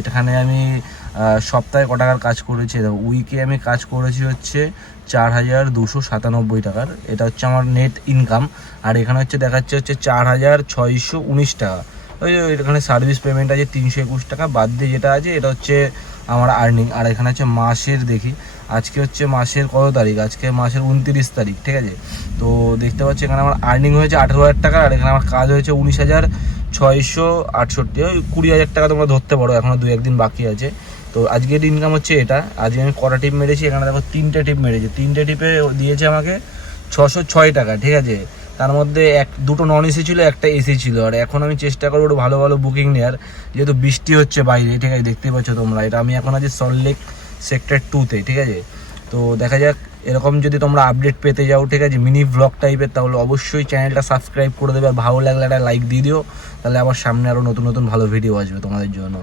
এখানে আমি সপ্তাহে ক টাকার কাজ করেছি, উইকে আমি কাজ করেছি হচ্ছে 4,297 টাকার। এটা হচ্ছে আমার নেট ইনকাম। আর এখানে হচ্ছে দেখাচ্ছে হচ্ছে 4,619 টাকা। ওই এখানে সার্ভিস পেমেন্ট আছে 321 টাকা, বাদ দিয়ে যেটা আছে এটা হচ্ছে আমার আর্নিং। আর এখানে হচ্ছে মাসের দেখি, আজকে হচ্ছে মাসের কত তারিখ, আজকে মাসের 29 তারিখ, ঠিক আছে। তো দেখতে পাচ্ছি এখানে আমার আর্নিং হয়েছে 18,000 টাকা, আর এখানে আমার কাজ হয়েছে 19,668, ওই 20,000 টাকা তোমরা ধরতে পারো, এখনও 2-1 দিন বাকি আছে। তো আজকের ইনকাম হচ্ছে এটা। আজকে আমি কটা টিপ মেরেছি, এখানে দেখো 3টে টিপ মেরেছি, 3টে টিপে দিয়েছে আমাকে 606 টাকা, ঠিক আছে। তার মধ্যে দুটো নন এসি ছিল, একটা এসি ছিল। আর এখন আমি চেষ্টা করবো একটু ভালো ভালো বুকিং নেওয়ার, যেহেতু বৃষ্টি হচ্ছে বাইরে, ঠিক আছে, দেখতেই পাচ্ছ তোমরা। এটা আমি এখন আছি সল্টলেক সেক্টর 2-তে, ঠিক আছে। তো দেখা যাক, এরকম যদি তোমরা আপডেট পেতে যাও, ঠিক আছে, মিনি ব্লগ টাইপের, তাহলে অবশ্যই চ্যানেলটা সাবস্ক্রাইব করে দেবে। আর ভালো লাগলে একটা লাইক দিয়ে দিও, তাহলে আবার সামনে আরও নতুন নতুন ভালো ভিডিও আসবে তোমাদের জন্য।